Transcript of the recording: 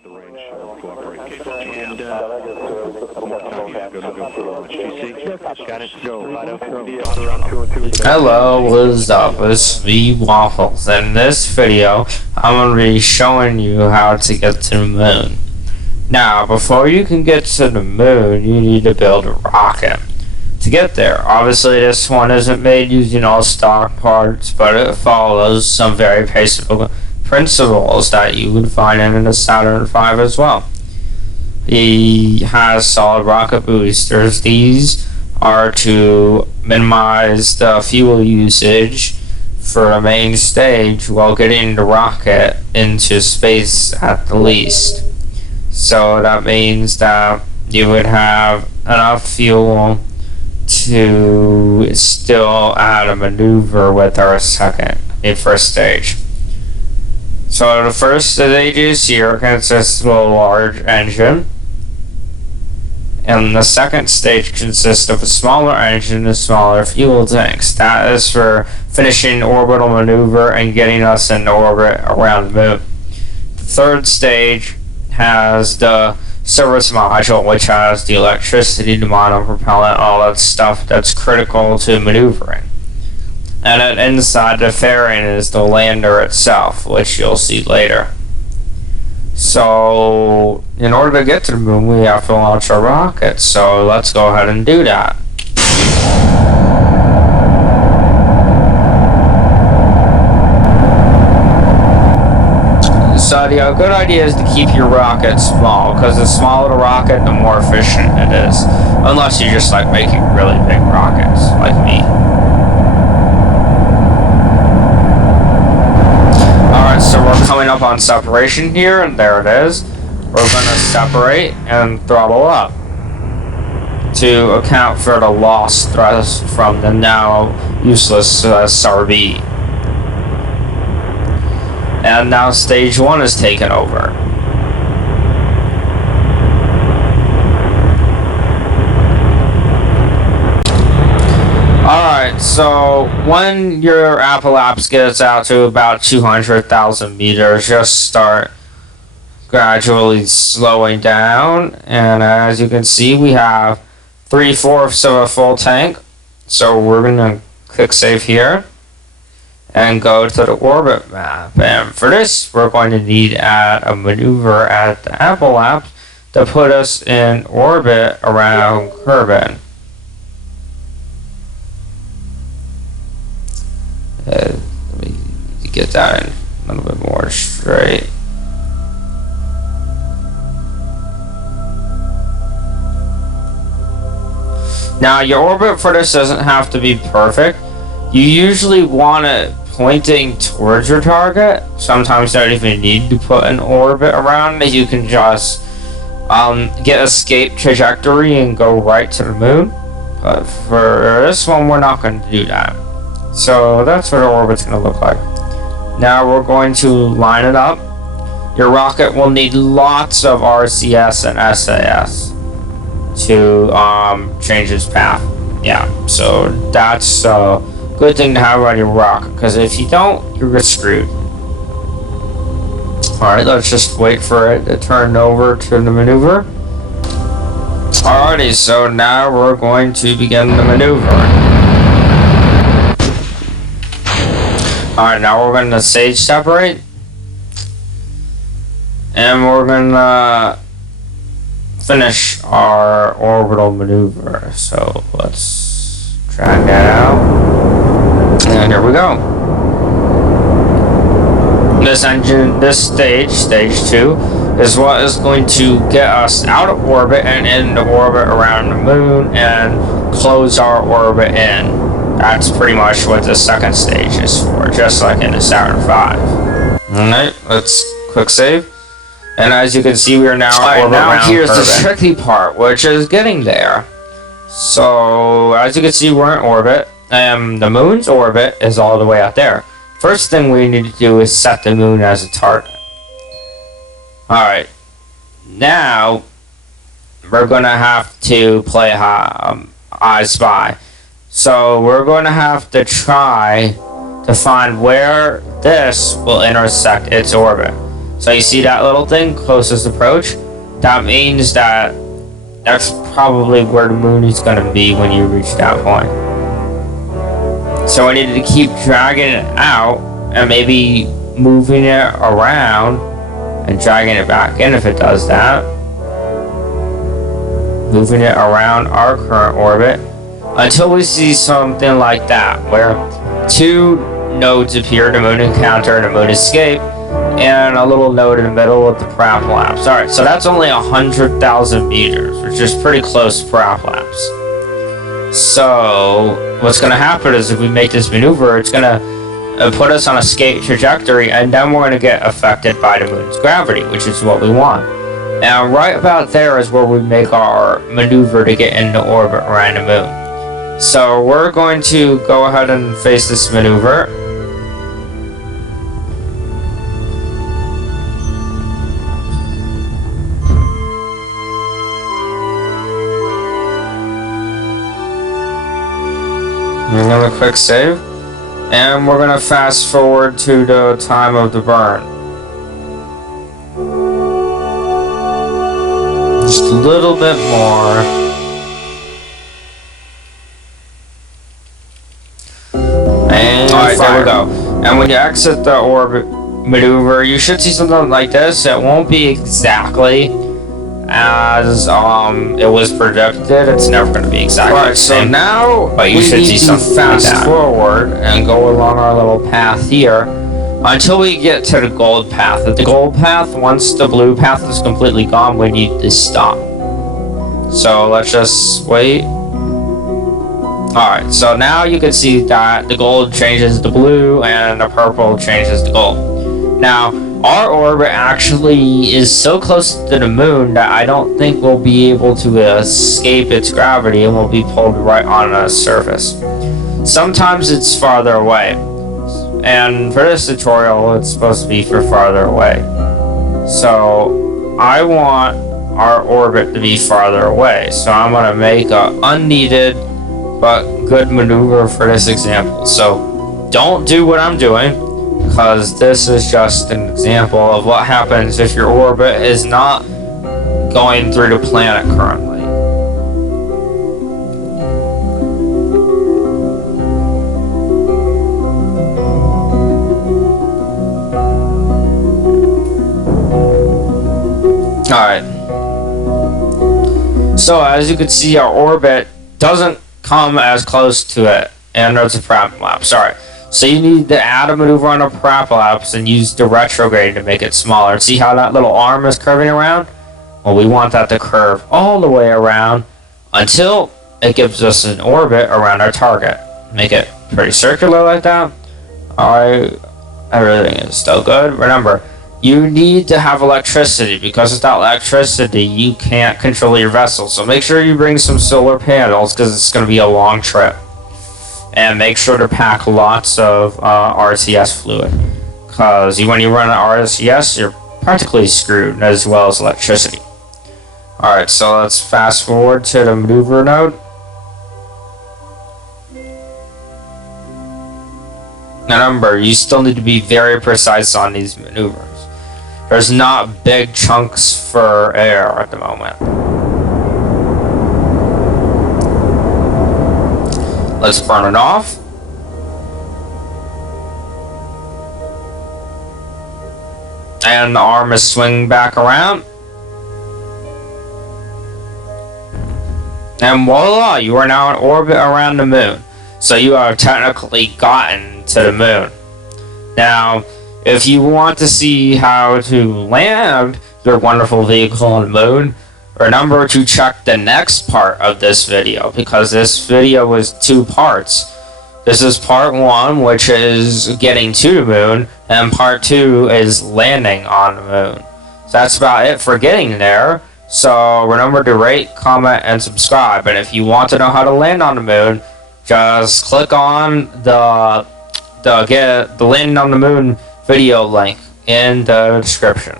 off the range, cooperate. And one more time, yeah, go. GC, got it, go. Hello, what's up? It's me, Waffles. In this video, I'm going to be showing you how to get to the moon. Now, before you can get to the moon, you need to build a rocket. To get there, obviously this one isn't made using all stock parts, but it follows some very basic principles that you would find in the Saturn V as well. He has solid rocket boosters. These are to minimize the fuel usage for the main stage while getting the rocket into space at the least. So that means that you would have enough fuel to still add a maneuver with our first stage. So the first stages here consists of a large engine, and the second stage consists of a smaller engine and smaller fuel tanks. That is for finishing orbital maneuver and getting us in orbit around the moon. The third stage has the service module, which has the electricity, the monopropellant, all that stuff that's critical to maneuvering. And then inside the fairing is the lander itself, which you'll see later. So, in order to get to the moon, we have to launch our rocket. So, let's go ahead and do that. So, the good idea is to keep your rocket small, because the smaller the rocket, the more efficient it is. Unless you just like making really big rockets, like me. Alright, so we're coming up on separation here, and there it is. We're going to separate and throttle up to account for the lost thrust from the now useless SRB. And now stage 1 is taken over. Alright, so when your apoapse gets out to about 200,000 meters, just start gradually slowing down. And as you can see, we have 3/4 of a full tank. So we're going to click save here and go to the orbit map. And for this, we're going to need a maneuver at the apoapse to put us in orbit around Kerbal. Let me get that in a little bit more straight. Now, your orbit for this doesn't have to be perfect. You usually want it pointing towards your target. Sometimes you don't even need to put an orbit around it. You can just get escape trajectory and go right to the moon. But for this one, we're not going to do that. So that's what the orbit's going to look like. Now we're going to line it up. Your rocket will need lots of RCS and SAS to change its path. Yeah, so that's good thing to have on your rocket, because if you don't, you're screwed. Alright, let's just wait for it to turn over to the maneuver. Alrighty, so now we're going to begin the maneuver. Alright, now we're going to stage separate. And we're going to finish our orbital maneuver. So let's drag that out. And here we go. This stage, stage 2, is what is going to get us out of orbit and into orbit around the moon and close our orbit in. That's pretty much what the second stage is for, just like in the Saturn V. Alright, let's click save. And as you can see, we are now in orbit around here's Kerbal. The tricky part, which is getting there. So, as you can see, we're in orbit. The moon's orbit is all the way out there. First thing we need to do is set the moon as a target. Alright. Now, we're going to have to play I Spy. So, we're going to have to try to find where this will intersect its orbit. So you see that little thing, closest approach? That means that that's probably where the moon is going to be when you reach that point. So I needed to keep dragging it out and maybe moving it around and dragging it back in if it does that. Moving it around our current orbit until we see something like that, where two nodes appear, the moon encounter and the moon escape, and a little node in the middle with the parallax. Alright, so that's only 100,000 meters, which is pretty close to parallax. So what's going to happen is if we make this maneuver, it's going to put us on a escape trajectory, and then we're going to get affected by the moon's gravity, which is what we want. And right about there is where we make our maneuver to get into orbit around the moon. So we're going to go ahead and face this maneuver. Another quick save. And we're going to fast forward to the time of the burn. Just a little bit more. And alright, there we go. And when you exit the orbit maneuver, you should see something like this. It won't be exactly as it was predicted. It's never going to be exactly the same. So now but you should see something fast like forward and go along our little path here until we get to the gold path. At the gold path, once the blue path is completely gone, we need to stop. So let's just wait. Alright, so now you can see that the gold changes to blue and the purple changes to gold. Now, our orbit actually is so close to the moon that I don't think we'll be able to escape its gravity and we'll be pulled right on the surface. Sometimes it's farther away. And for this tutorial, it's supposed to be for farther away. So I want our orbit to be farther away. So I'm going to make an unneeded but good maneuver for this example. So don't do what I'm doing, because this is just an example of what happens if your orbit is not going through the planet currently. Alright. So as you can see, our orbit doesn't come as close to it, and there's a parallax. Alright. So you need to add a maneuver on a parallax and use the retrograde to make it smaller. See how that little arm is curving around? Well, we want that to curve all the way around until it gives us an orbit around our target. Make it pretty circular like that. Alright, everything is still good. Remember, you need to have electricity, because without electricity, you can't control your vessel. So make sure you bring some solar panels, because it's going to be a long trip. And make sure to pack lots of RCS fluid, because when you run an RCS, you're practically screwed, as well as electricity. Alright, so let's fast forward to the maneuver node. Now remember, you still need to be very precise on these maneuvers. There's not big chunks for air at the moment. Let's burn it off. And the arm is swinging back around. And voila, you are now in orbit around the moon. So you have technically gotten to the moon. Now, if you want to see how to land your wonderful vehicle on the moon, remember to check the next part of this video, because this video was 2 parts. This is part 1, which is getting to the moon, and part 2 is landing on the moon. So that's about it for getting there. So remember to rate, comment, and subscribe. And if you want to know how to land on the moon, just click on the landing on the moon video link in the description.